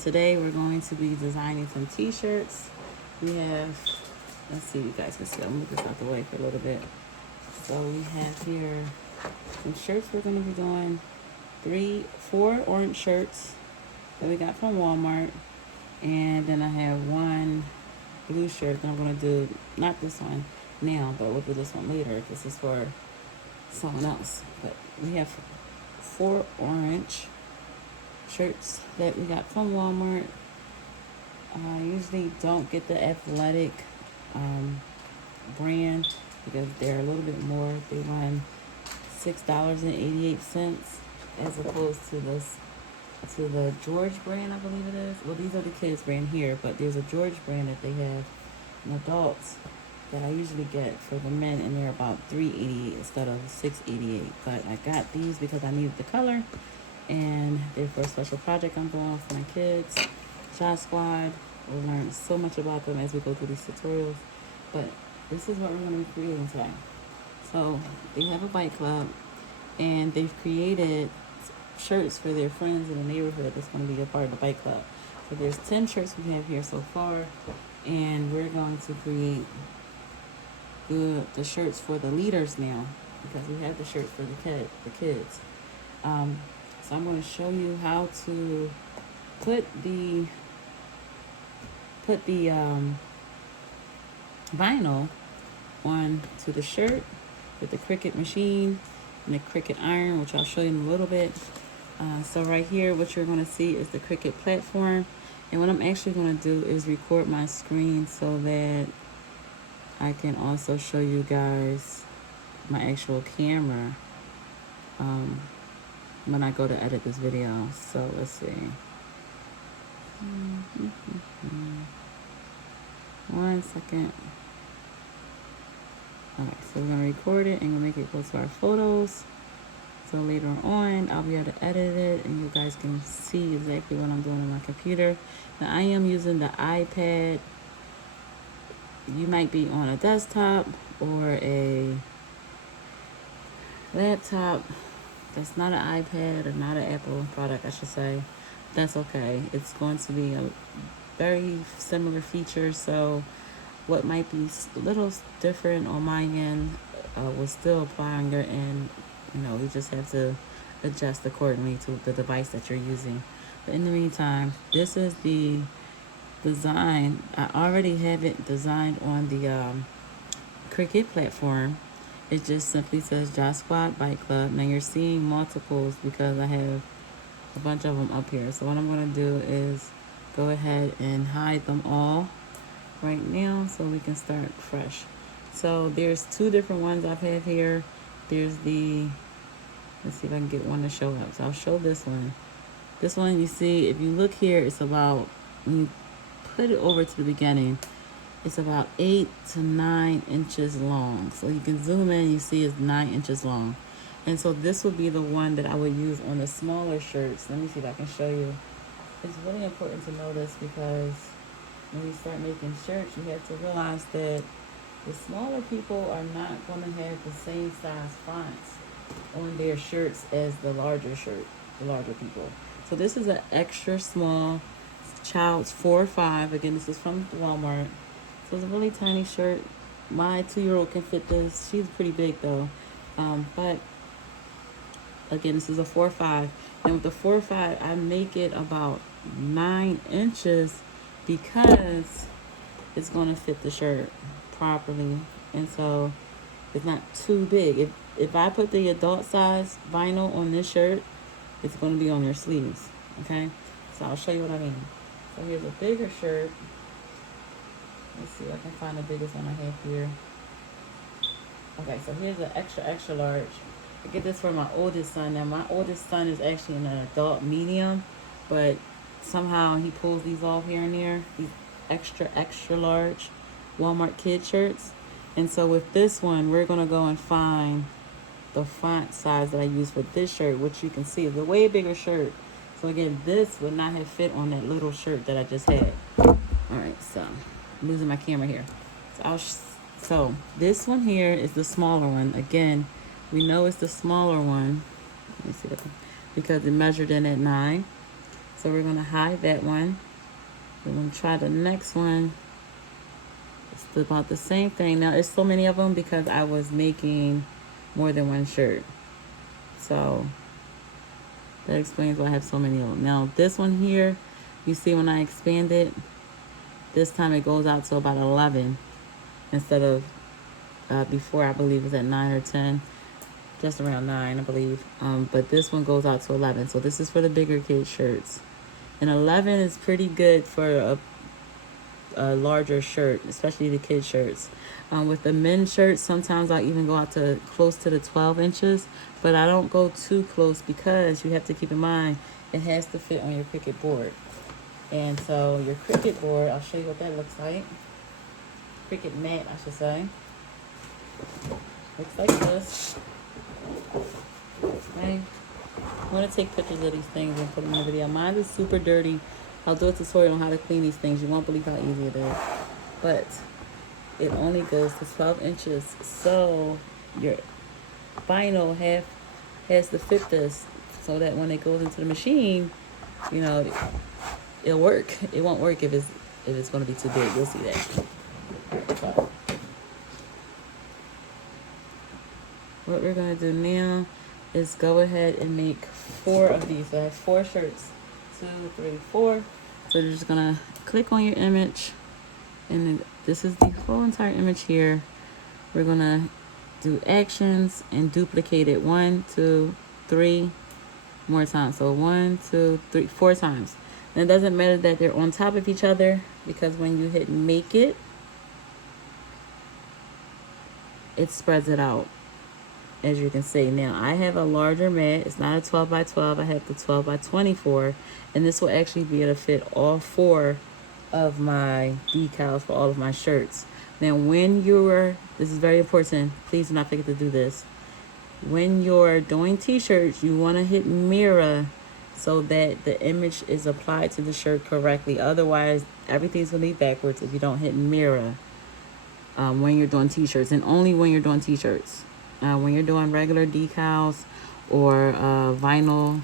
Today we're going to be designing some t-shirts. We have, let's see, you guys can see, I'll move this out the way for a little bit. So we have here some shirts we're going to be doing. 4 orange shirts that we got from Walmart. And then I have one blue shirt that I'm going to do, not this one now, but we'll do this one later. This is for someone else. But we have 4 orange shirts that we got from Walmart. I usually don't get the athletic brand because they're a little bit more. They run $6.88 as opposed to the George brand, I believe it is. Well, these are the kids brand here, but there's a George brand that they have in adults that I usually get for the men, and they're about $3.88 instead of $6.88. But I got these because I needed the color, and they're for a special project I'm doing for my kids. Shot Squad. We'll learn so much about them as we go through these tutorials. But this is what we're going to be creating today. So they have a bike club, and they've created shirts for their friends in the neighborhood that's going to be a part of the bike club. So there's 10 shirts we have here so far, and we're going to create the shirts for the leaders now, because we have the shirts for the kids. So I'm going to show you how to put the vinyl on to the shirt with the Cricut machine and the Cricut iron, which I'll show you in a little bit. So right here, what you're going to see is the Cricut platform. And what I'm actually going to do is record my screen so that I can also show you guys my actual camera when I go to edit this video. So let's see. 1 second. Alright, so we're going to record it and we'll make it go to our photos. So later on, I'll be able to edit it and you guys can see exactly what I'm doing on my computer. Now, I am using the iPad. You might be on a desktop or a laptop. That's not an iPad or not an Apple product, I should say. That's okay. It's going to be a very similar feature, so what might be a little different on my end will still apply on your end. You know, you just have to adjust accordingly to the device that you're using. But in the meantime, this is the design. I already have it designed on the Cricut platform. It just simply says Shot Squad Bike Club. Now you're seeing multiples because I have a bunch of them up here. So what I'm going to do is go ahead and hide them all right now so we can start fresh. So there's 2 different ones I've had here. There's the, let's see if I can get one to show up. So I'll show this one. This one, you see, if you look here, it's about, when you put it over to the beginning, it's about 8 to 9 inches long. So you can zoom in, you see it's 9 inches long. And so this would be the one that I would use on the smaller shirts. Let me see if I can show you. It's really important to know this because when you start making shirts, you have to realize that the smaller people are not going to have the same size fonts on their shirts as the larger people. So this is an extra small child's 4 or 5. Again, this is from Walmart. So it's a really tiny shirt. My 2-year-old can fit this. She's pretty big though. But again, this is a 4 or 5. And with the 4 or 5, I make it about 9 inches because it's going to fit the shirt properly. And so it's not too big. If I put the adult size vinyl on this shirt, it's going to be on your sleeves. Okay? So I'll show you what I mean. So here's a bigger shirt. Let's see if I can find the biggest one I have here. Okay, so here's an extra large. I get this for my oldest son. Now my oldest son is actually in an adult medium, but somehow he pulls these off here and there. These extra large Walmart kid shirts. And so with this one, we're gonna go and find the font size that I use for this shirt, which you can see is a way bigger shirt. So again, this would not have fit on that little shirt that I just had. All right, so I'm losing my camera here. So this one here is the smaller one. Again, we know it's the smaller one. Let me see that, because it measured in at 9. So we're going to hide that one. We're going to try the next one. It's about the same thing. Now, there's so many of them because I was making more than one shirt. So that explains why I have so many of them. Now, this one here, you see when I expand it, this time it goes out to about 11 instead of before, I believe it was at 9 or 10. Just around 9, I believe. But this one goes out to 11. So this is for the bigger kid shirts. And 11 is pretty good for a larger shirt, especially the kid shirts. With the men's shirts, sometimes I'll even go out to close to the 12 inches. But I don't go too close because you have to keep in mind it has to fit on your Cricut board. And so your Cricut board, I'll show you what that looks like. Cricut mat, I should say. Looks like this. Okay. I want to take pictures of these things and put them in the video. Mine is super dirty. I'll do a tutorial on how to clean these things. You won't believe how easy it is. But it only goes to 12 inches. So your vinyl has to fit this so that when it goes into the machine, you know, it'll work. It won't work if it's going to be too big. You'll see that. So what we're going to do now is go ahead and make 4 of these. So I have 4 shirts. 2, 3, 4. So you're just going to click on your image. And then this is the whole entire image here. We're going to do actions and duplicate it 1, 2, 3 more times. So 1, 2, 3, 4 times. And it doesn't matter that they're on top of each other because when you hit make it, it spreads it out. As you can see, now I have a larger mat. It's not a 12 by 12. I have the 12 by 24, and this will actually be able to fit all 4 of my decals for all of my shirts. Now, this is very important. Please do not forget to do this. When you're doing t-shirts, you want to hit mirror so that the image is applied to the shirt correctly. Otherwise, everything's going to be backwards if you don't hit mirror when you're doing t-shirts, and only when you're doing t-shirts. When you're doing regular decals or vinyl,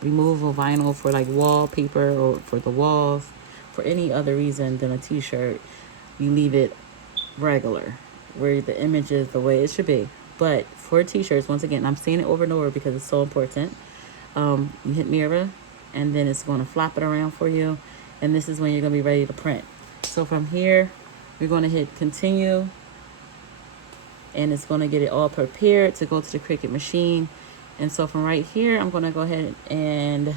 removable vinyl for like wallpaper or for the walls, for any other reason than a t-shirt, you leave it regular, where the image is the way it should be. But for t-shirts, once again, I'm saying it over and over because it's so important. You hit mirror, and then it's going to flop it around for you. And this is when you're going to be ready to print. So from here, we're going to hit continue. And it's going to get it all prepared to go to the Cricut machine. And so from right here, I'm going to go ahead and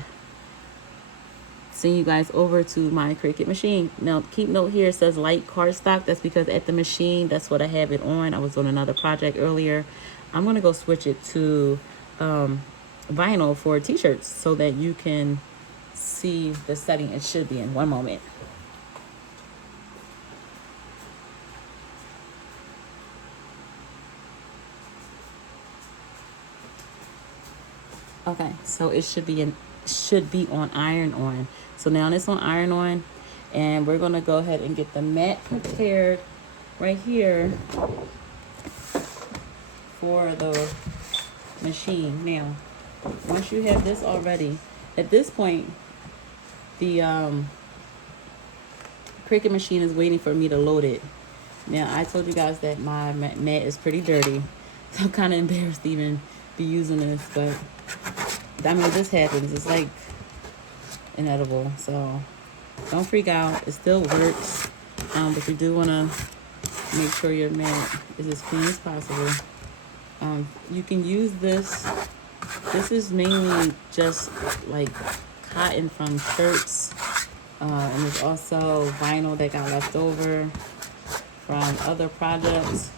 send you guys over to my Cricut machine. Now, keep note here, it says light cardstock. That's because at the machine, that's what I have it on. I was on another project earlier. I'm going to go switch it to vinyl for t-shirts so that you can see the setting it should be in. One moment. Okay, so it should be on iron on. So now it's on iron on, and we're gonna go ahead and get the mat prepared right here for the machine. Now, once you have this already, at this point, the Cricut machine is waiting for me to load it. Now, I told you guys that my mat is pretty dirty, so I'm kind of embarrassed to even be using this, but I mean, this happens. It's like inedible, so don't freak out. It still works, but you do want to make sure your mat is as clean as possible. You can use this. This is mainly just like cotton from shirts, and there's also vinyl that got left over from other projects.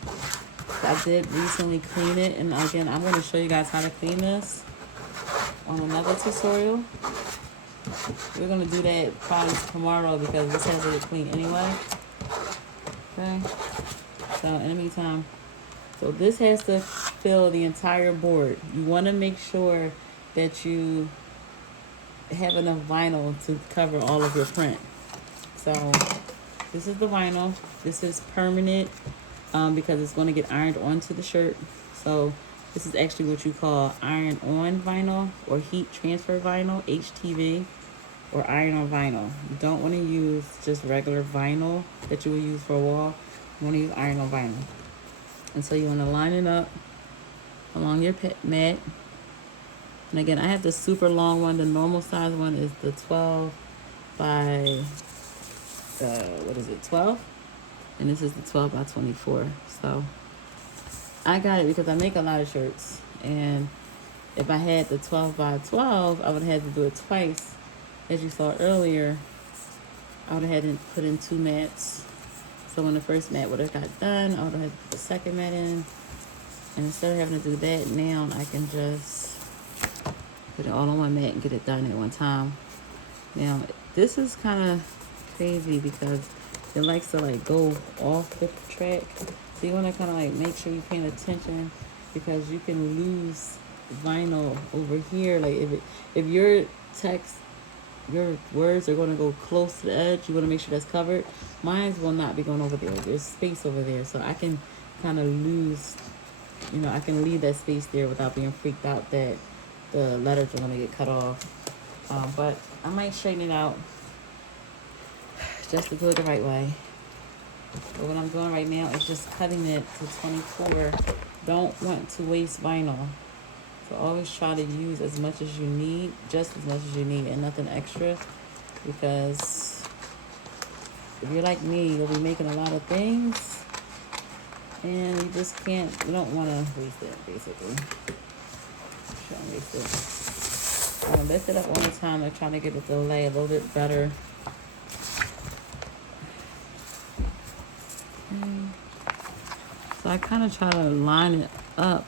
I did recently clean it, and again, I'm going to show you guys how to clean this on another tutorial. We're going to do that probably tomorrow because this has to get clean anyway. Okay, so in the meantime, so this has to fill the entire board. You want to make sure that you have enough vinyl to cover all of your print. So this is the vinyl. This is permanent because it's going to get ironed onto the shirt. So this is actually what you call iron on vinyl or heat transfer vinyl, HTV. or iron on vinyl. You don't want to use just regular vinyl that you would use for a wall. You want to use iron on vinyl. And so you want to line it up along your mat. And again, I have the super long one. The normal size one is the 12 by, 12? And this is the 12 by 24. So I got it because I make a lot of shirts. And if I had the 12 by 12, I would have had to do it twice. As you saw earlier, I would have had to put in 2 mats. So when the first mat would have got done, I would have had to put the second mat in. And instead of having to do that, now I can just put it all on one mat and get it done at one time. Now, this is kind of crazy because it likes to like go off the track. So you want to kind of like make sure you're paying attention because you can lose vinyl over here. Like if your text, your words are going to go close to the edge, you want to make sure that's covered. Mine will not be going over there. There's space over there, so I can kind of lose, I can leave that space there without being freaked out that the letters are going to get cut off. But I might straighten it out just to do it the right way. But what I'm doing right now is just cutting it to 24. Don't want to waste vinyl. So always try to use as much as you need, just as much as you need, and nothing extra. Because if you're like me, you'll be making a lot of things, and you just can't. You don't want to waste it, basically. Shouldn't waste it. I'm gonna lift it up one more time. I'm trying to get it to lay a little bit better. So I kind of try to line it up.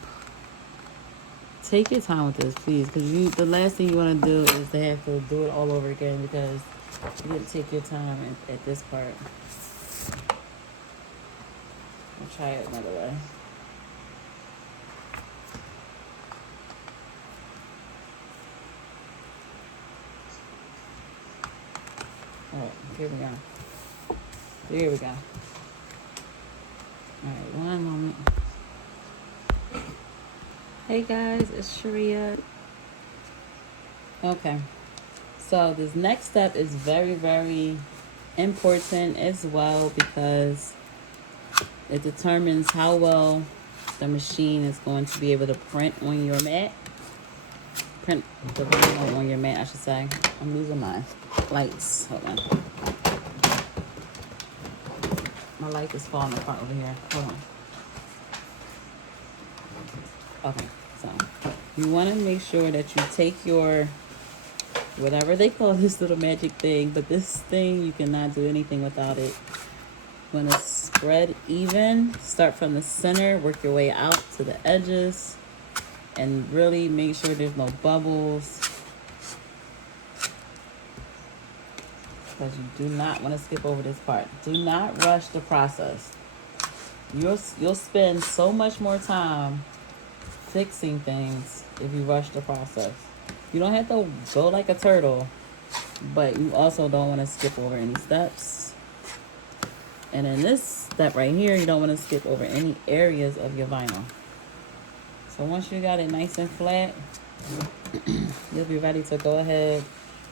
Take your time with this, please, because the last thing you want to do is to have to do it all over again because you didn't take your time at this part. I'll try it another way. Alright, here we go. Here we go. Alright, one moment. Hey guys, it's Sharia. Okay, so this next step is very, very important as well because it determines how well the machine is going to be able to print on your mat. Print the vinyl on your mat, I should say. I'm losing my lights. Hold on. My light is falling apart over here. Hold on. Okay, so you want to make sure that you take your, whatever they call this little magic thing, but this thing, you cannot do anything without it. You want to spread even, start from the center, work your way out to the edges, and really make sure there's no bubbles. Because you do not want to skip over this part. Do not rush the process. You'll spend so much more time fixing things if you rush the process. You don't have to go like a turtle, but you also don't want to skip over any steps. And in this step right here, you don't want to skip over any areas of your vinyl. So once you got it nice and flat, you'll be ready to go ahead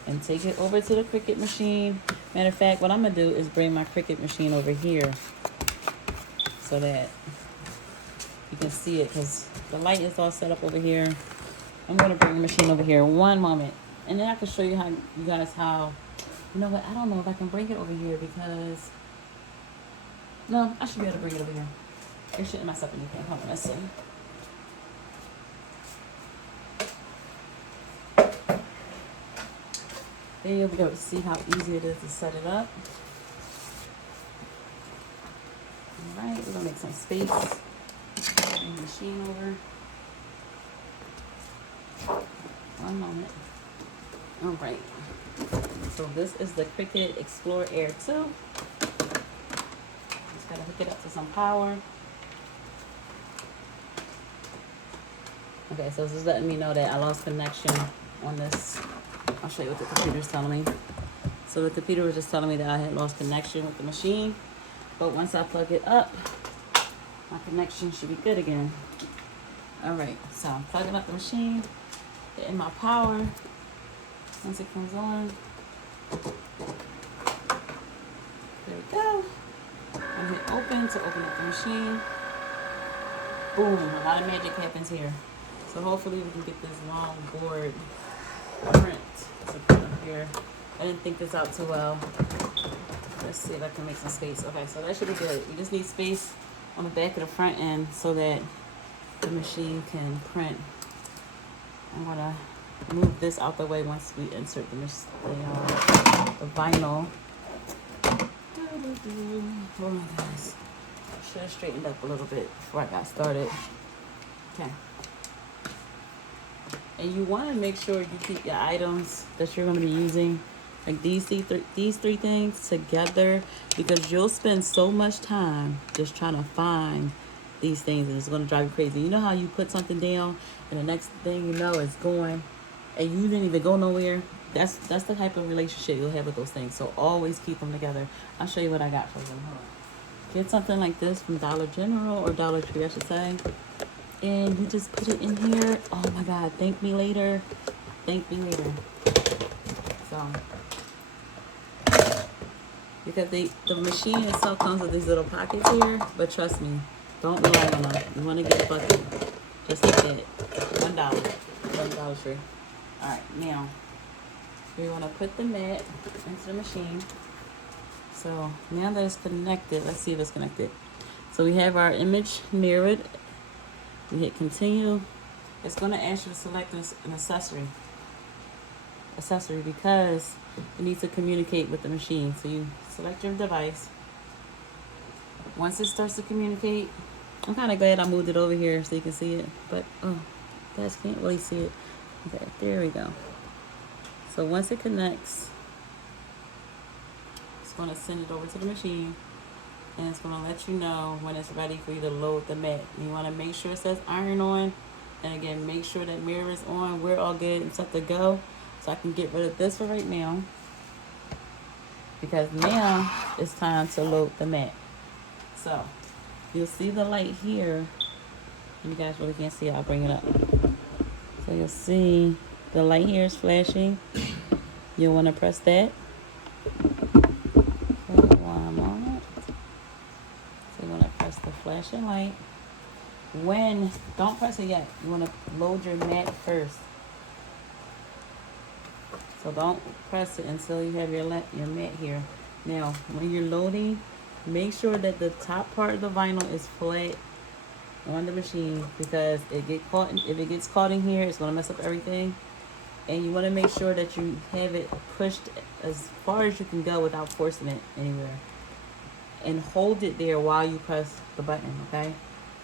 and take it over to the Cricut machine. Matter of fact, what I'm going to do is bring my Cricut machine over here so that you can see it because the light is all set up over here. I'm going to bring the machine over here one moment. And then I can show you how, you know what, I don't know if I can bring it over here because, no, I should be able to bring it over here. It shouldn't mess up anything. Hold on, let's see. There you'll be able to see how easy it is to set it up. Alright, we're going to make some space. Bring the machine over. One moment. Alright. So this is the Cricut Explore Air 2. Just got to hook it up to some power. Okay, so this is letting me know that I lost connection on this. I'll show you what the computer's telling me. So the computer was just telling me that I had lost connection with the machine. But once I plug it up, my connection should be good again. Alright, so I'm plugging up the machine, hitting my power. Once it comes on, There we go. I'm hit open to open up the machine. Boom, a lot of magic happens here. So hopefully we can get this long board print to put up here. I didn't think this out too well. Let's see if I can make some space. Okay, so that should be good. We just need space on the back of the front end so that the machine can print. I'm gonna move this out the way once we insert the vinyl. Oh my goodness. I should have straightened up a little bit before I got started. Okay. And you want to make sure you keep your items that you're going to be using, like these three things together, because you'll spend so much time just trying to find these things and it's going to drive you crazy. You know how you put something down and the next thing you know it's going and you didn't even go nowhere? That's the type of relationship you'll have with those things. So always keep them together. I'll show you what I got for them. Hold on. Get something like this from Dollar General or Dollar Tree, I should say. And you just put it in here. Oh my God, thank me later. Thank me later. So, because the machine itself comes with these little pockets here, but trust me, don't rely on them. You want to get a bucket, just like that. $1 from Dollar Tree. All right, now we want to put the mat into the machine. So now that it's connected, let's see if it's connected. So we have our image mirrored. We hit continue. It's going to ask you to select an accessory because it needs to communicate with the machine. So you select your device. Once it starts to communicate, I'm kind of glad I moved it over here so you can see it, but oh, you guys can't really see it. Okay, there we go. So once it connects, it's going to send it over to the machine. And it's going to let you know when it's ready for you to load the mat. You want to make sure it says iron on. And again, make sure that mirror is on. We're all good and set to go. So I can get rid of this for right now. Because now it's time to load the mat. So you'll see the light here. You guys really can't see it. I'll bring it up. So you'll see the light here is flashing. You'll want to press that. The flashing light. Don't press it yet. You want to load your mat first. So don't press it until you have your mat here. Now, when you're loading, make sure that the top part of the vinyl is flat on the machine, because if it gets caught in here, it's going to mess up everything. And you want to make sure that you have it pushed as far as you can go without forcing it anywhere. And hold it there while you press the button, okay?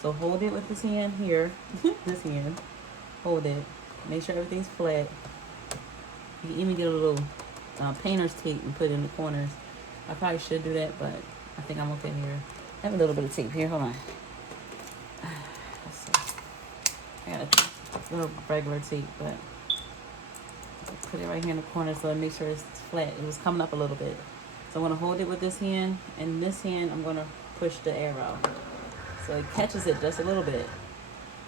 So hold it with this hand here, this hand, hold it. Make sure everything's flat. You can even get a little painter's tape and put it in the corners. I probably should do that, but I think I'm okay here. I have a little bit of tape here, hold on. Let's see. I got a little regular tape, but I'll put it right here in the corner so I make sure it's flat. It was coming up a little bit. So I'm going to hold it with this hand, and this hand I'm going to push the arrow. So it catches it just a little bit.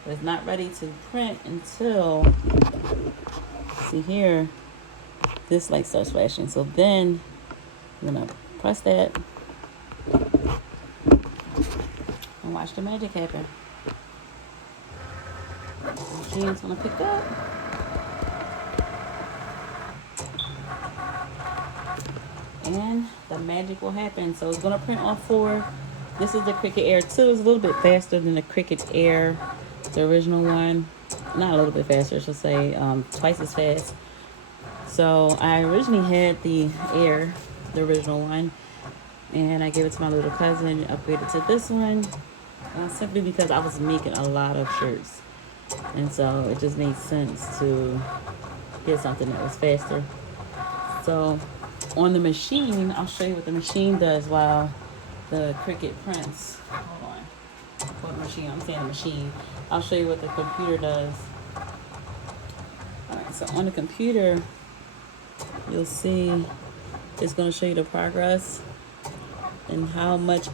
But it's not ready to print until, see here, this light starts flashing. So then I'm going to press that and watch the magic happen. The machine's going to pick up. And the magic will happen. So it's going to print on 4. This is the Cricut Air 2. It's a little bit faster than the Cricut Air, the original one. Not a little bit faster, I should say, twice as fast. So I originally had the Air, the original one, and I gave it to my little cousin, upgraded to this one, simply because I was making a lot of shirts. And so it just made sense to get something that was faster. So on the machine, I'll show you what the machine does while the Cricut prints. Hold on. For the machine, I'm saying the machine. I'll show you what the computer does. Alright, so on the computer, you'll see it's going to show you the progress and how much,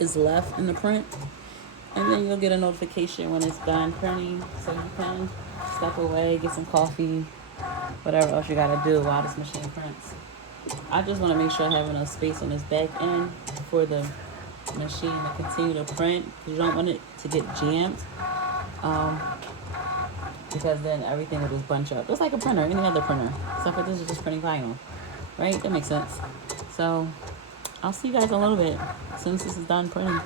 is left in the print. And then you'll get a notification when it's done printing, so you can step away, get some coffee, whatever else you gotta do while this machine prints. I just want to make sure I have enough space on this back end for the machine to continue to print. You don't want it to get jammed, um, because then everything will just bunch up. Just like a printer, any other printer. Except for this is just printing vinyl, right? That makes sense. So I'll see you guys in a little bit as soon as this is done printing.